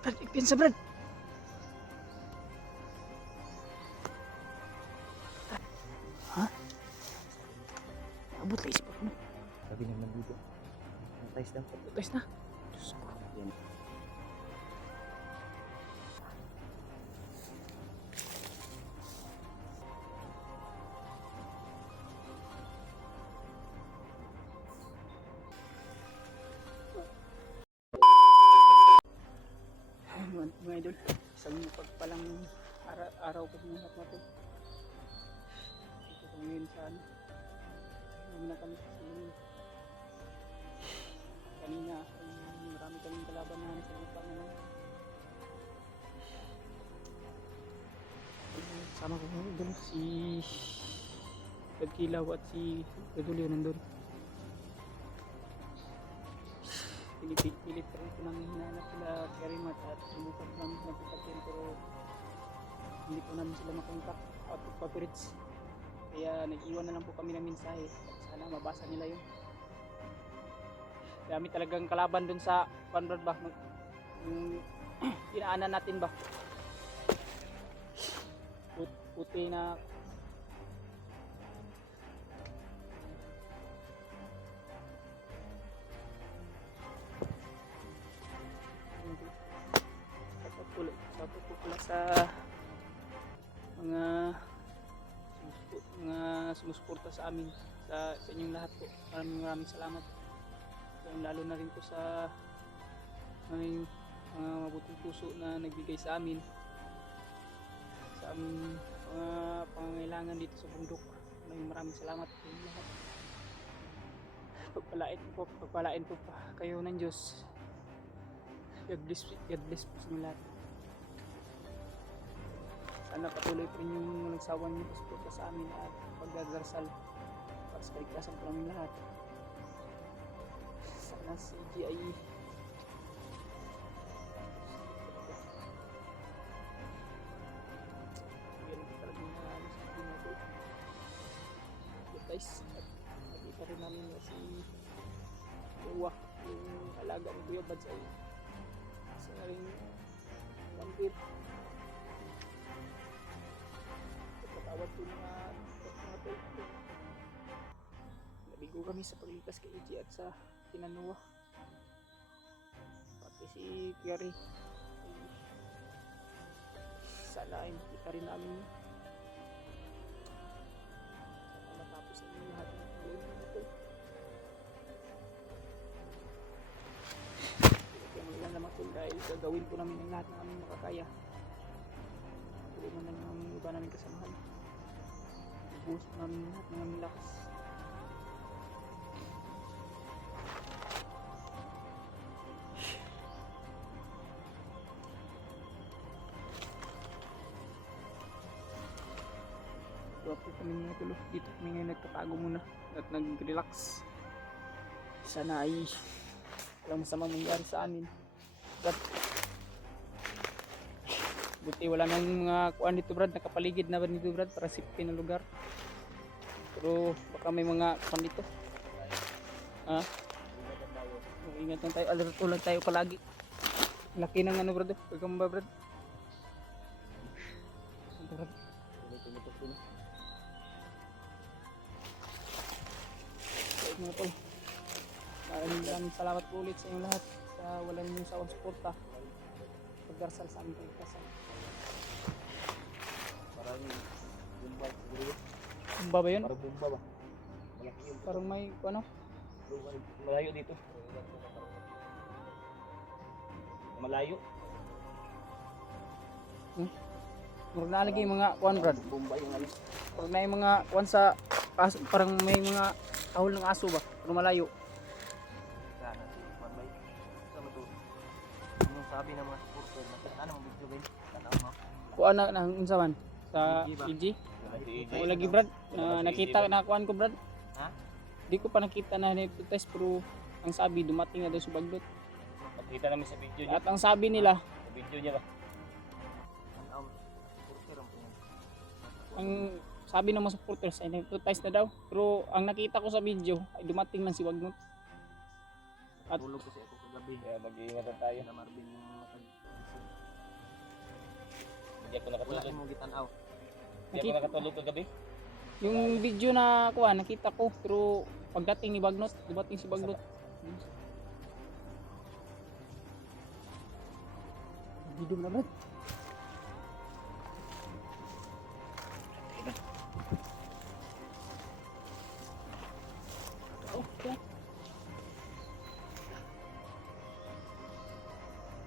Brad, ipinsa Brad. Ha? Abot lang isip ako no. Sabi naman dito. Matayos lang. Tapos na. Diyos ko. Yan. Mga idol, isang pagpalang araw ko sa mga kapwa. Ito ko ngayon sa ano. Ngayon na kami sa swimming. Kanina, marami kaming kalaban na sa lupa naman. Sama ko ngayon doon si Pagkilaw at si Pagulio nandun. Pilit pa rin ko namin hinahanap sila Karimat at sumukat namin magpapagyan pero hindi po namin sila makontak at papirits. Kaya nag-iwan na lang po kami ng mensahe at sana mabasa nila yun. Dami talagang kalaban dun sa Conrad ba? Yung inaanan natin ba? Puti na sa mga sumusuporta sa amin sa inyong lahat po. Maraming salamat. Lalo na rin po sa mga mabuting puso na nagbigay sa amin sa aming mga pangangailangan dito sa bundok. Maraming salamat po lahat. Pagpalain po pa kayo ng Diyos. God bless po sa inyo lahat. Sana patuloy pa rin yung nagsawang niyo suporta sa amin at pagdadarasal para sa kaligtasan po namin lahat. Sana si GI guys, at nakita rin namin na si Uwa, yung alaga ni Kuya Badsay. Isa na rin vampir. Patawad po mga tol. Nabigo kami sa paglikas kay EJ at sa Tinanuwa. Pati si Gary. Sana ay makita rin namin matapos ang lahat ng problema nito. Kaya mag-ilan naman ito dahil gagawin po namin ang lahat ng aming makakaya. Tulungan na ng iba namin kasamahan. Ibuhos po namin lahat ng aming lakas. Po kami mga tulo. Dito kami ngayon nagtatago muna at nag-relax. Sana ay walang masamang mangyari sa amin. But buti wala nang mga kuan dito Brad, nakapaligid na ba dito Brad para safety na lugar. Pero baka may mga kuan dito. Ha? Ingat lang tayo, alert lang tayo palagi. Laki ng ano Brad, pagkamba Brad. Brad. Mga tol, maraming salamat po ulit sa inyong lahat sa walang inyong sawang suporta pagdarasal sa aming kaligtasan. Parang bumba siguro. Bumba ba yun? Parang bumba ba? Malaki yun. Parang may ano? Malayo dito. Malayo. Murag nalagay mga kuan Brad. Bumba yung ano. Murag na yung mga kuan sa parang may mga kahol ng aso ba? Pero malayo. Sana si Marbay. Sama to. Yung sabi ng mga supporter na ano mo video game? Tanaw mo. Kuan na unsa man sa EG? O lagi Brad, nakita na kuan ko Brad. Ha? Di ko pa nakita na nito test pero ang sabi dumating na daw sa Baglot. Nakita namin sa video niya. At ang sabi nila, Sa video niya ba? Supporter ang puno. ang sabi ng mga supporters ay nagtutest na daw. Pero ang nakita ko sa video ay dumating lang si Wagnot. At Tulog kasi ako kagabi. Kaya mag-iingatan tayo. Na Marvin yung Hindi ako Wala nakatulog. kay mo gitanaw. Hindi ako nakatulog kagabi. Yung video na kuha, nakita ko. Pero pagdating ni Bagnot, dumating si Bagnot. Video na ba? Okay.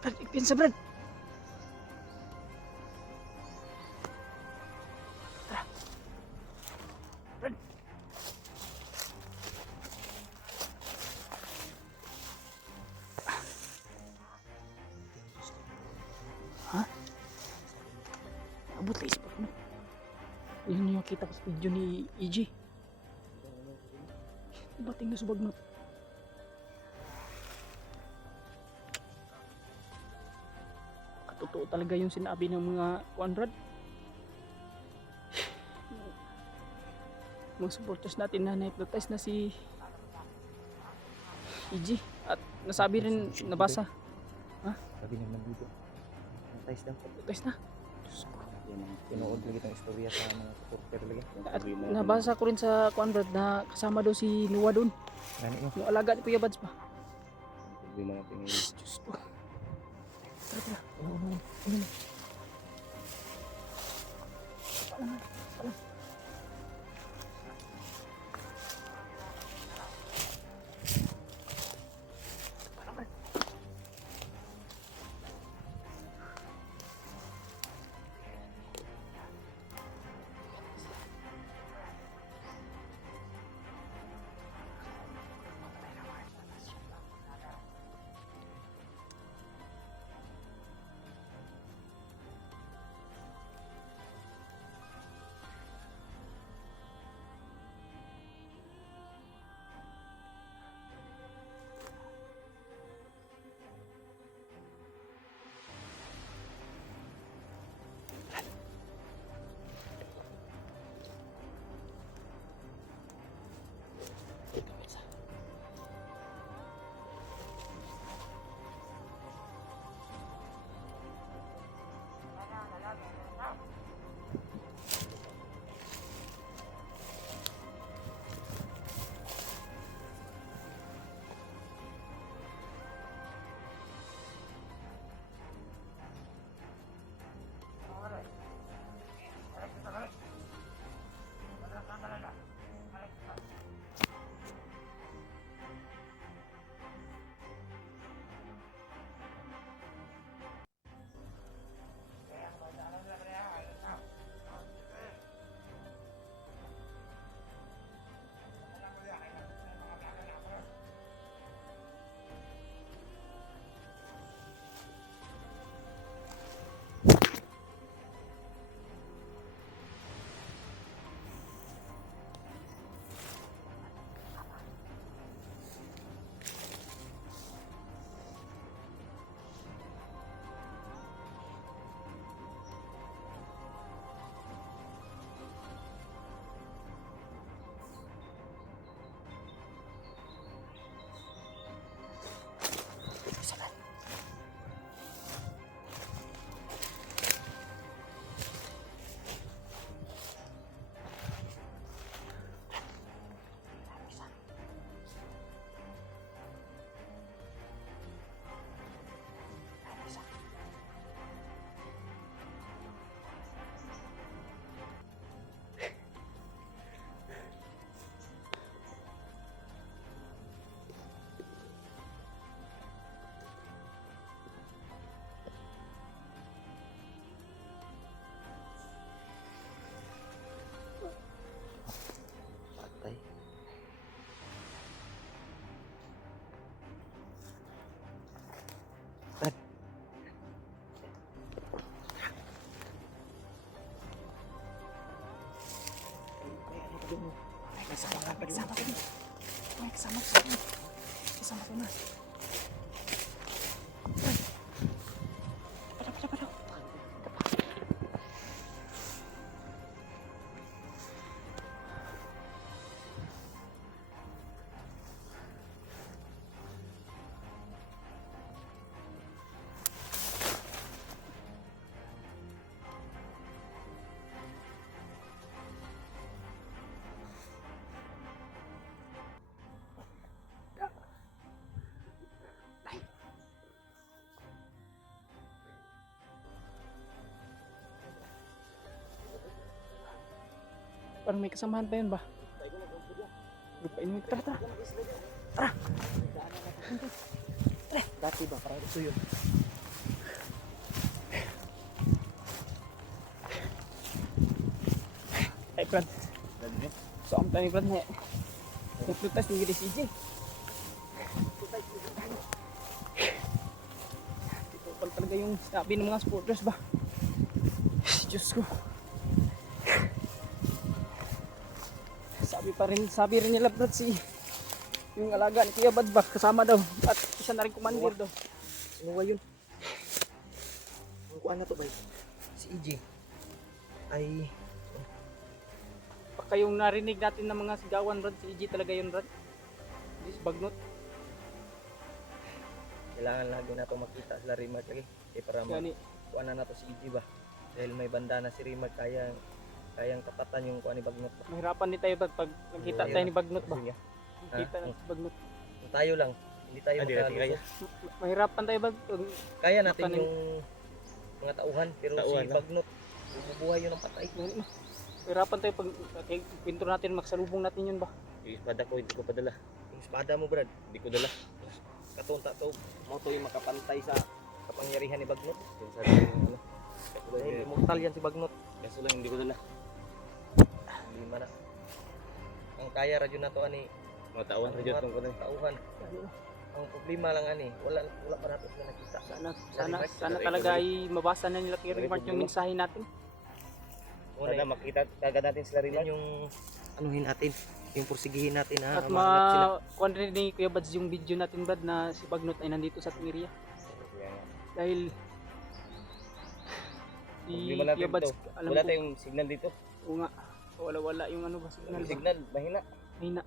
Brad, ipinsa Brad. Tara. Brad. Ha? Abot lang isip ako. Yun yung kita ko sa video ni EJ. Bating na sa Bagnot. Totoo talaga yung sinabi ng mga Conrad. Mga supporters natin na na-hypnotize na si EJ. At nasabi rin, nabasa. Sabi niya nandito. Antays lang. Hypnotize na. Diyos ko. Tinuod lagi itong istorya sa mga supporter lagi. At nabasa ko rin sa Conrad na kasama daw si Noah doon. Gani mo. Yung alaga ni Kuya Bads pa. Hindi mga tingin. Diyos ko. Tara, tara. Parang may kasamahan pa yun ba? Lupain mo. Tara, tara. Tara. Dati ba, parang ito yun. Ay, Brad. So, ang tani, Brad, niya. Naglutas ng gili si EJ. Ito pala talaga yung sabi ng mga supporters ba? Diyos ko. Sabi rin nila, Brad, si yung alaga ni Kuya Bads ba, kasama daw. At isa na rin commander daw. Sino ba yun? Ang kuha na to ba? Si EJ. Ay, Baka yung narinig natin ng mga sigawan, Brad, si EJ talaga yun, Brad. Hindi si Bagnot. kailangan lagi na itong makita sila Rimar lagi. Para Gani. kuha na to si EJ ba? Dahil may banda na si Rimar, kayang tapatan yung kuha ni Bagnot ba? Mahirapan din tayo, Brad, pag nakita tayo ni Bagnot ba? Sige. Nakita na si Bagnot. Kung tayo lang, hindi tayo Hindi natin kaya. Mahirapan tayo, Brad. Kaya natin Baka yung mga tauhan, pero Tauhan si lang. Bagnot, bubuhay yun ng patay. Mahirapan tayo pag pinto natin, magsalubong natin yun ba? Yung espada ko, hindi ko padala. Yung espada mo, Brad, Hindi ko dala. katunta to, mo to yung makapantay sa kapangyarihan ni Bagnot. Yung sabi yung ano. Dahil immortal yan si Bagnot. Kaso lang hindi ko dala. Hindi man na. Ang kaya radyo na to ani, Mga tawan, radyo itong ko na. tauhan. Ang problema lang ani, wala pa natin sila nakita. Sana talaga ay mabasa na nila kay Rimart yung mensahe natin. Sana makita kagad natin sila rin. Yun yung anuhin natin, yung pursigihin natin na At mahanap sila. kuhan rin ni Kuya Bads yung video natin, Brad, na si Bagnot ay nandito sa ating area. Dahil si Problema natin Kuya Bads, to. alam Wala ko, tayong signal dito. oo nga, wala yung ano ba, signal Yung ba? signal, mahina. Mahina.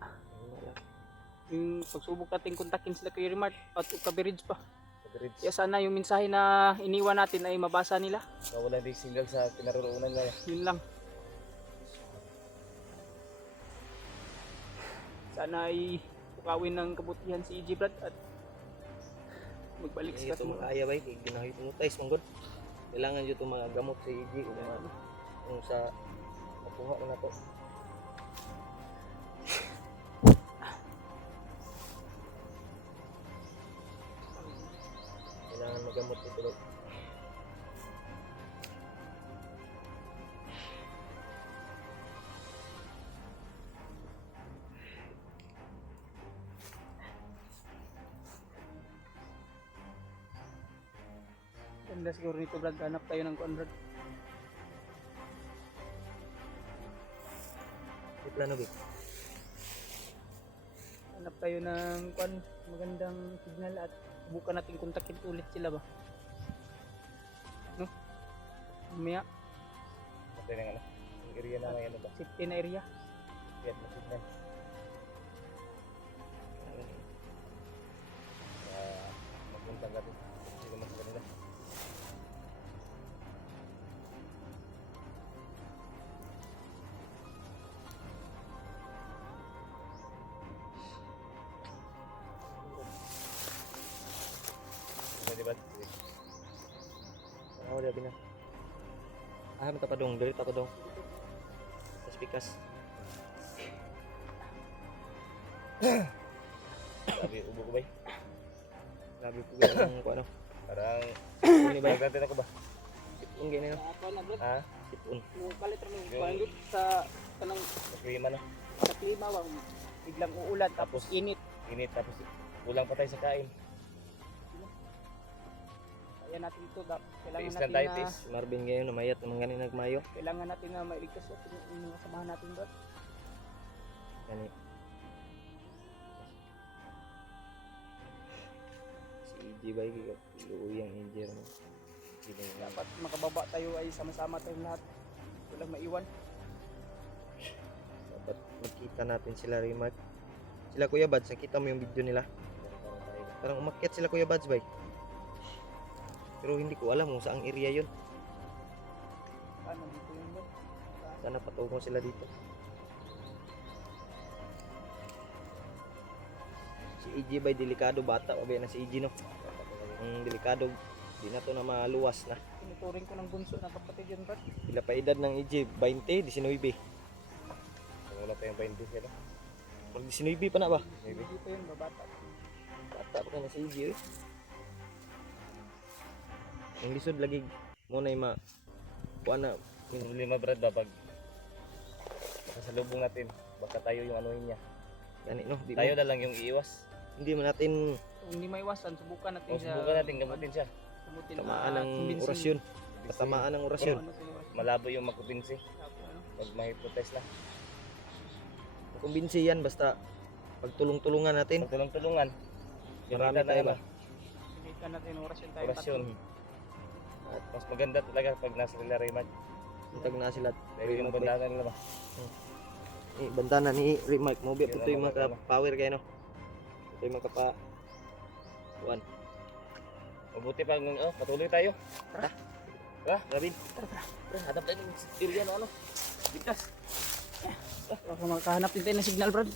Yung pagsubok natin kontakin sila kay Rimart at coverage pa. Coverage. Kaya sana yung mensahe na iniwan natin ay mabasa nila. Wala din signal sa kinaroroonan nila. Yun lang. Sana ay pukawin ng kabutihan si EJ, Brad, at magbalik Hindi sa ito makaya ba, ginahit mo tayo manggod. Kailangan dito mga gamot sa EJ kung sa makuha mo na to. Kailangan magamot ito daw. Ganda siguro nito, Brad. Hanap tayo ng kuan, Brad. May plano ba? Hanap tayo ng kuan, magandang signal at subukan natin kontakin ulit sila ba. No? Mamaya, Patay ng ano. Yung area na ngayon ba? safety na area. Yan, may signal. Magpunta natin. Hindi naman sa kanila. Di ba? Wala na. Mata pa dong, dari pa dong. Tas pikas. Sabi, ubo ko ba? Grabe ko ganun ko ano. Parang, Ini ba? nagdatin ako ba? Sipon gani no. Kuan na, Brad. Ha? Sipon. Palit rin Yung- yung kuan dito sa kanang Mas lima na. sa klima ba, biglang uulan tapos init. Init, tapos kulang pa tayo sa kain. Kaya natin ito, kailangan Tiis natin lang tayo, na tiis. Marvin ngayon namayat naman ganin nagmayo. kailangan natin na mailigtas natin yung mga samahan natin, Brad. Gani. Si EJ ba yung EJ mo. Dapat makababa tayo ay sama-sama tayong lahat. Walang maiwan. Dapat makita natin sila Rimark. Sila Kuya Bads, nakita mo yung video nila. Parang umakyat sila Kuya Bads bay. Pero hindi ko alam kung saang area yun. Ano dito yun, Brad? Sana patungo sila dito. Si EJ bay delikado bata, pabi na si EJ no. Delikado, di na to na maluwas na. Tinuturing ko ng bunso ng kapatid yun, Brad. Pila pa edad ng EJ? 20, 19. wala tayong 20 sila. Mag 19 pa na ba? Maybe. Hindi pa yun, babata. Bata pa ka na sa iyo eh. Ang lisod lagi mo na yung kuha na. Yung problema Brad ba pag makasalubong natin, baka tayo yung anuhin niya. Gani no, di Tayo mo, na lang yung iiwas. hindi mo natin Kung hindi maiwasan, subukan natin O subukan natin gamutin siya. Gamutin, tamaan ng convincing. orasyon. Patamaan ng orasyon. Ano sila, Malabo yung makumbinsi ano? pag may protest na. Kumbinsi yan basta pagtulong-tulungan natin. Pagtulong-tulungan. Marami Gamitan na tayo ano, ba? Pilitan natin orasyon tayo. orasyon. At mas maganda talaga pag nasa sila Raymond. Intag na sila. Dahil yung bandanan nila ba? Bantana ni Remark mo biya Yun ito yung ang mga maganda. power kayo no. Ito yung mga kuan. Mabuti pag patuloy tayo. Rabin. Hadap tayo ng stilyan o ano. Bigkas. Baka makahanap din tayo ng signal, Brad.